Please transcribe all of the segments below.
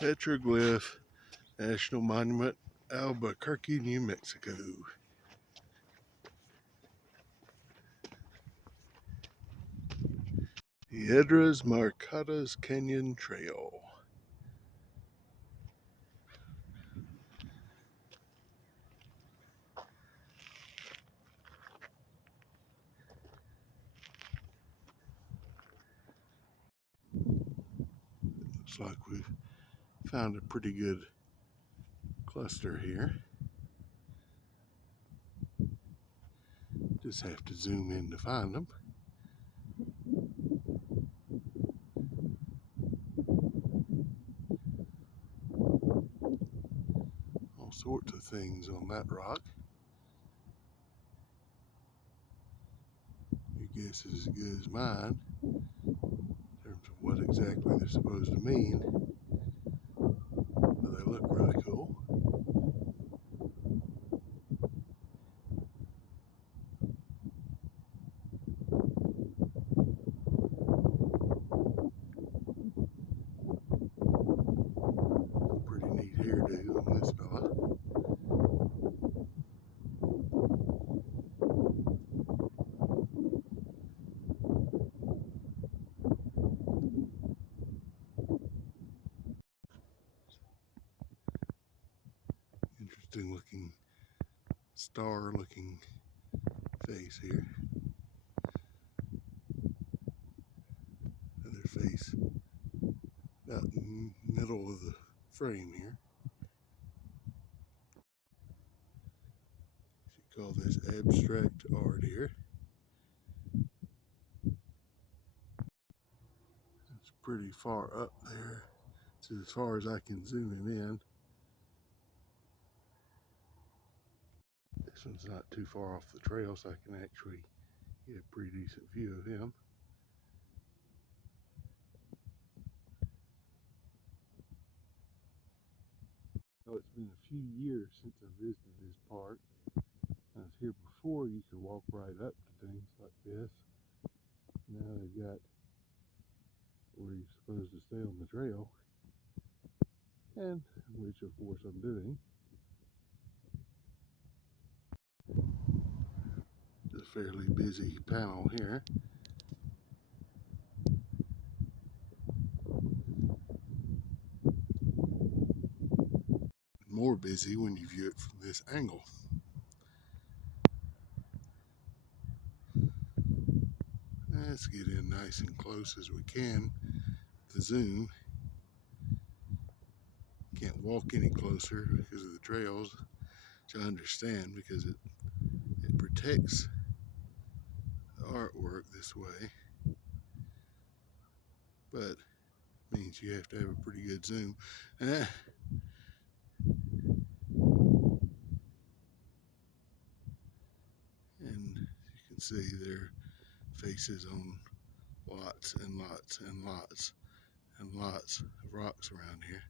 Petroglyph National Monument, Albuquerque, New Mexico. Piedras Marcadas Canyon Trail. Looks like we've found a pretty good cluster here. Just have to zoom in to find them. All sorts of things on that rock. Your guess is as good as mine in terms of what exactly they're supposed to mean. But they look really cool. Pretty neat hairdo on this fella. Interesting looking, star looking face here. Other face about in the middle of the frame here. Should call this abstract art here. It's pretty far up there. It's as far as I can zoom him in. This one's not too far off the trail, so I can actually get a pretty decent view of him. Oh, it's been a few years since I visited this park. I was here before. You could walk right up to things like this. Now they've got where you're supposed to stay on the trail, and which of course I'm doing. It's a fairly busy panel here. More busy when you view it from this angle. Let's get in nice and close as we can with the zoom. Can't walk any closer because of the trails, which I understand because it protects the artwork this way, but means you have to have a pretty good zoom. And you can see their faces on lots and lots and lots and lots of rocks around here.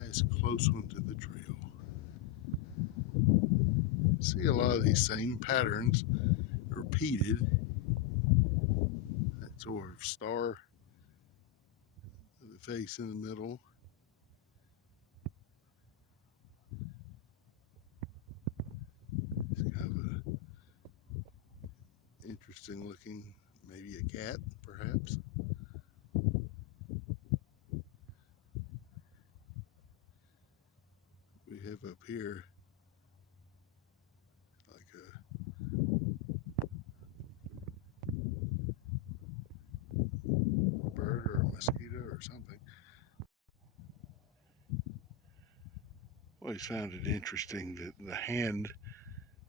Nice close one to the trail. See a lot of these same patterns repeated. That sort of star with the face in the middle. It's kind of a interesting looking, maybe a cat, perhaps. We have up here like a bird or a mosquito or something. Always found it interesting that the hand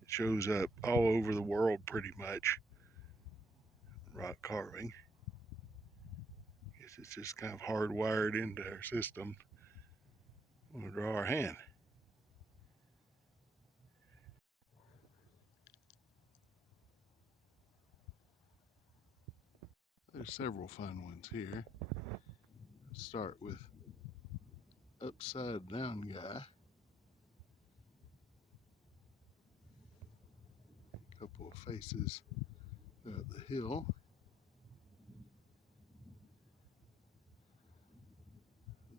shows up all over the world pretty much. Rock carving. I guess it's just kind of hardwired into our system. We'll draw our hand. There's several fun ones here. Let's start with upside down guy. couple of faces up the hill.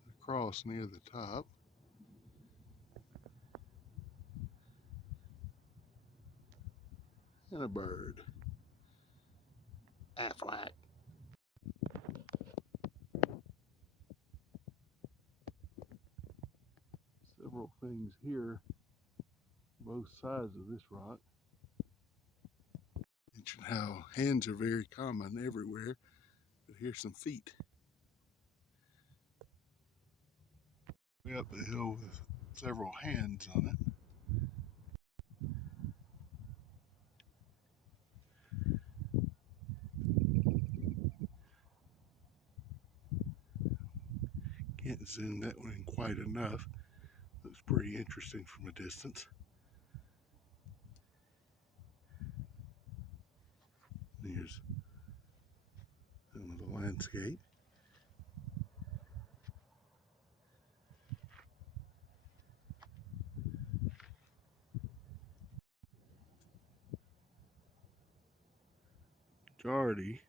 A cross near the top. And a bird. Aflac. Several things here, both sides of this rock. Mention how hands are very common everywhere, but here's some feet. Way up the hill with several hands on it. Can't zoom that one in quite enough. Looks pretty interesting from a distance. Here's some of the landscape. Majority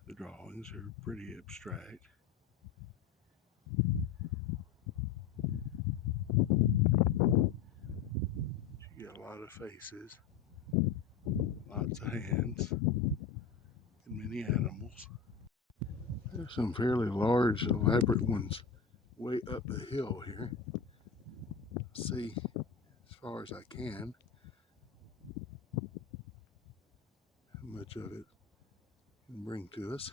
of the drawings are pretty abstract. You get a lot of faces, lots of hands, and many animals. There's some fairly large, elaborate ones way up the hill here. See as far as I can how much of it can bring to us.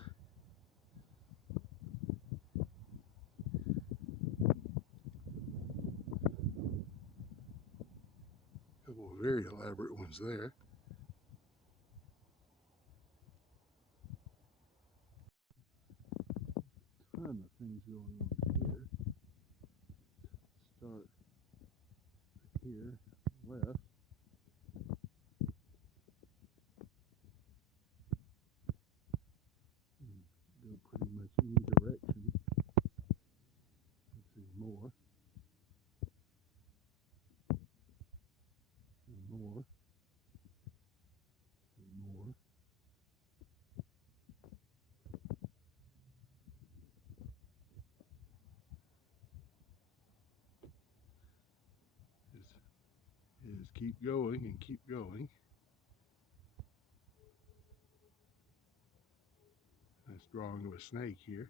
A couple of very elaborate ones there. A ton of things going on here. Start here, left. Go pretty much any direction. Let's see, more. And more. And more. Is keep going and keep going. Nice drawing of a snake here.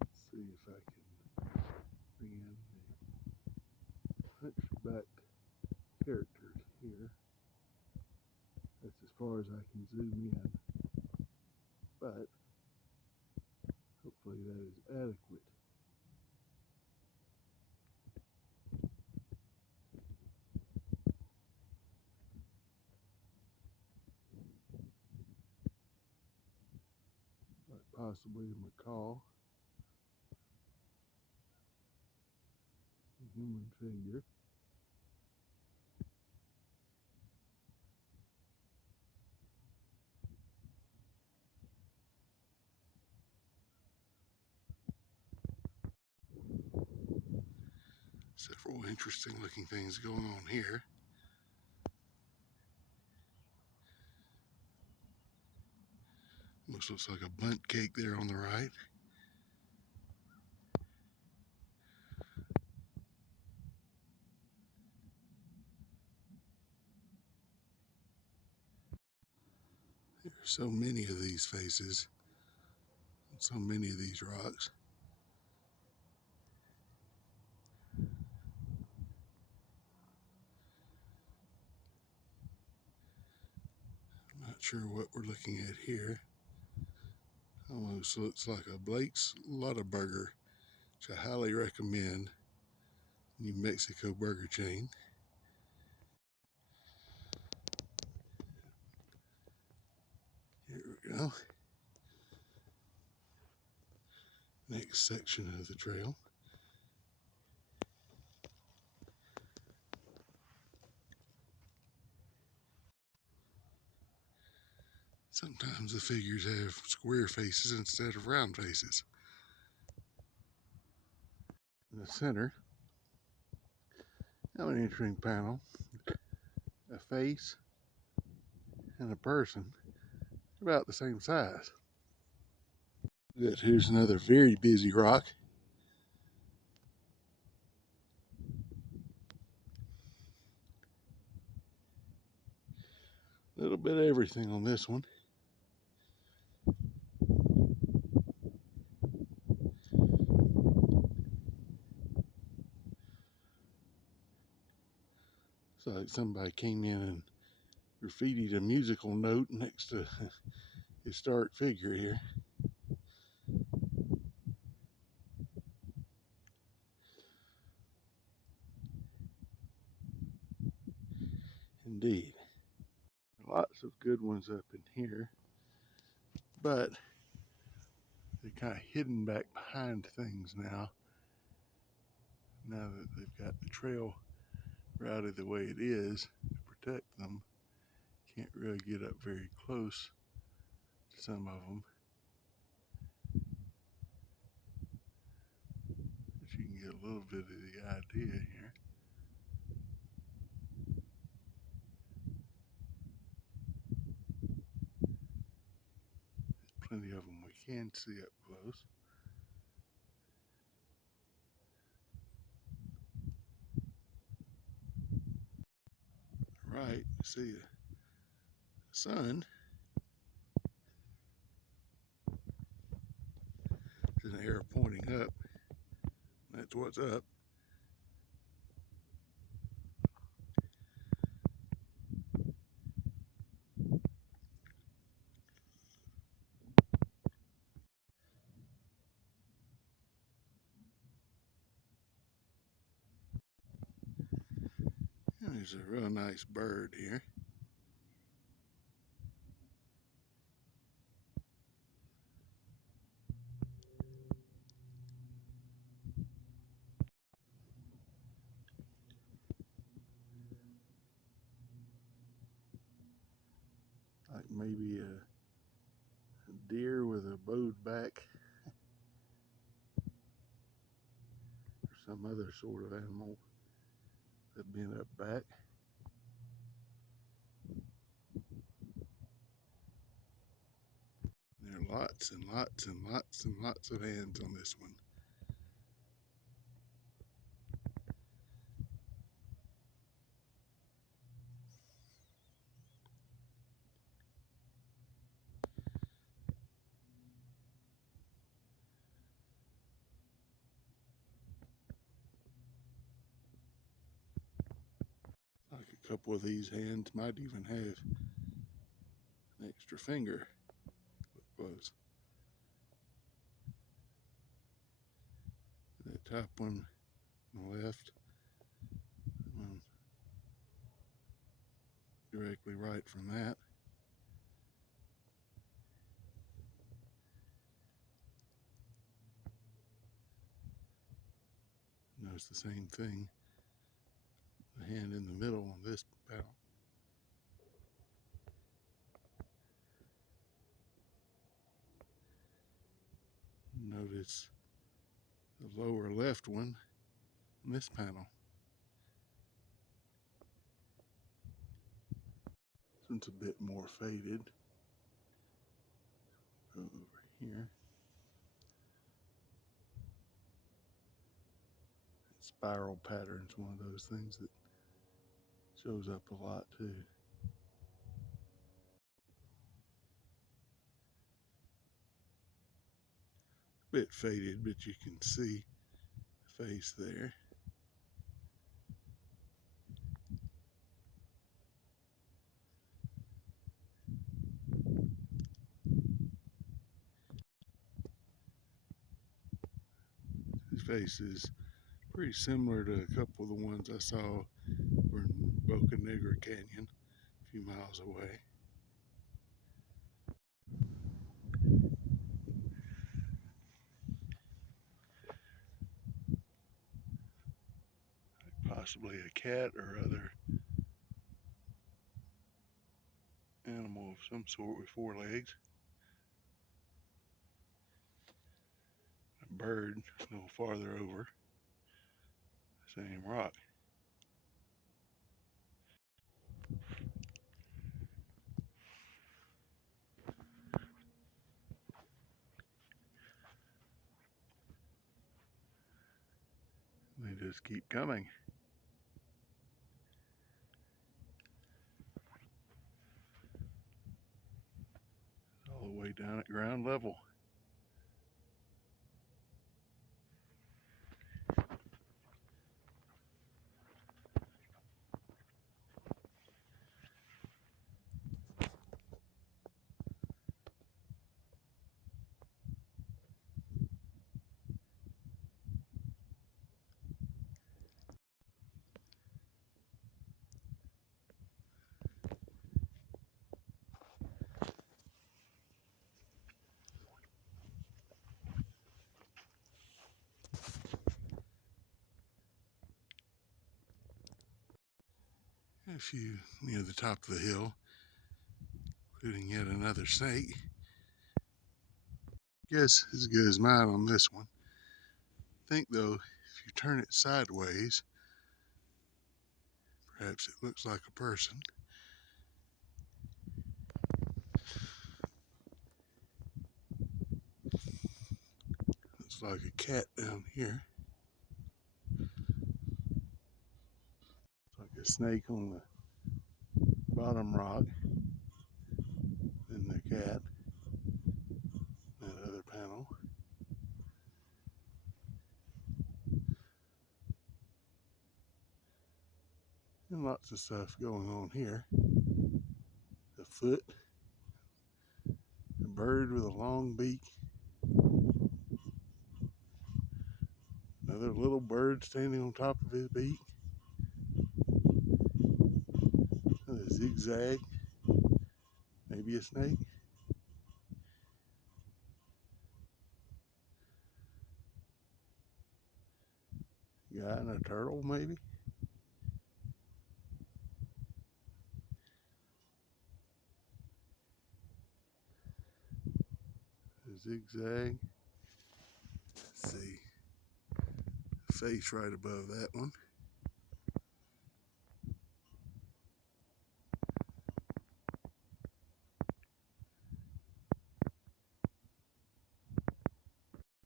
Let's see if I can bring in the hunchback characters here. That's as far as I can zoom in, but hopefully that is adequate. Like possibly a macaw, a human figure. Several interesting looking things going on here. Almost looks like a bundt cake there on the right. There are so many of these faces, and so many of these rocks. I'm not sure what we're looking at here. Almost looks like a Blake's Lotaburger, which I highly recommend. New Mexico burger chain. Here we go. Next section of the trail. Sometimes the figures have square faces instead of round faces. In the center, have an interesting panel. A face and a person about the same size. Good. Here's another very busy rock. A little bit of everything on this one. It's like somebody came in and graffitied a musical note next to a historic figure here. Indeed. Lots of good ones up in here, but they're kind of hidden back behind things now. Now that they've got the trail routed the way it is to protect them, can't really get up very close to some of them. But you can get a little bit of the idea here. Plenty of them we can see up close. Right, you see the sun. There's an arrow pointing up. That's what's up. And there's a real nice bird here. Like maybe a deer with a bowed back, or some other sort of animal that been up back. There are lots and lots and lots and lots of hands on this one. Like a couple of these hands might even have an extra finger up close. That top one on the left, one directly right from that. Notice the same thing. The hand in the middle on this panel. Notice the lower left one on this panel. This one's a bit more faded. Go over here. Spiral pattern's one of those things that shows up a lot too. Bit faded, but you can see the face there. His face is pretty similar to a couple of the ones I saw over in Boca Negra Canyon, a few miles away. Possibly a cat or other animal. animal of some sort with 4 legs. A bird a little farther over. Same rock. They just keep coming. All the way down at ground level. A few near the top of the hill, including yet another snake. Guess as good as mine on this one. I think though, if you turn it sideways, perhaps it looks like a person. Looks like a cat down here. Looks like a snake on the bottom rock. Then the cat. That other panel. And lots of stuff going on here. A foot. A bird with a long beak. Another little bird standing on top of his beak. A zigzag. Maybe a snake. Guy and a turtle, maybe. A zigzag. Let's see. Face right above that one.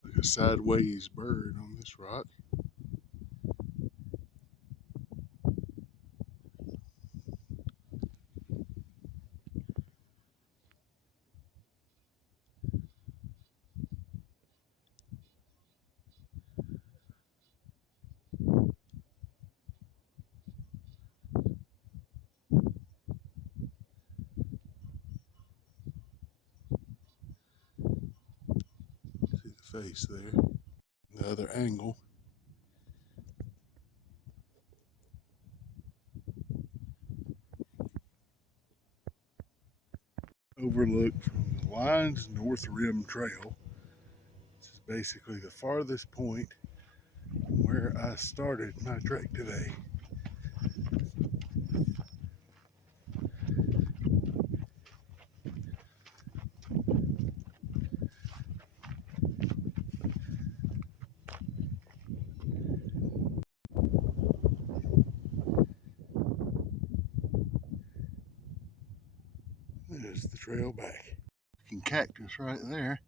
Like a sideways bird on this rock. See the face there. The other angle. Overlook from the Lions North Rim Trail. This is basically the farthest point from where I started my trek today. There's the trail back. Looking cactus right there.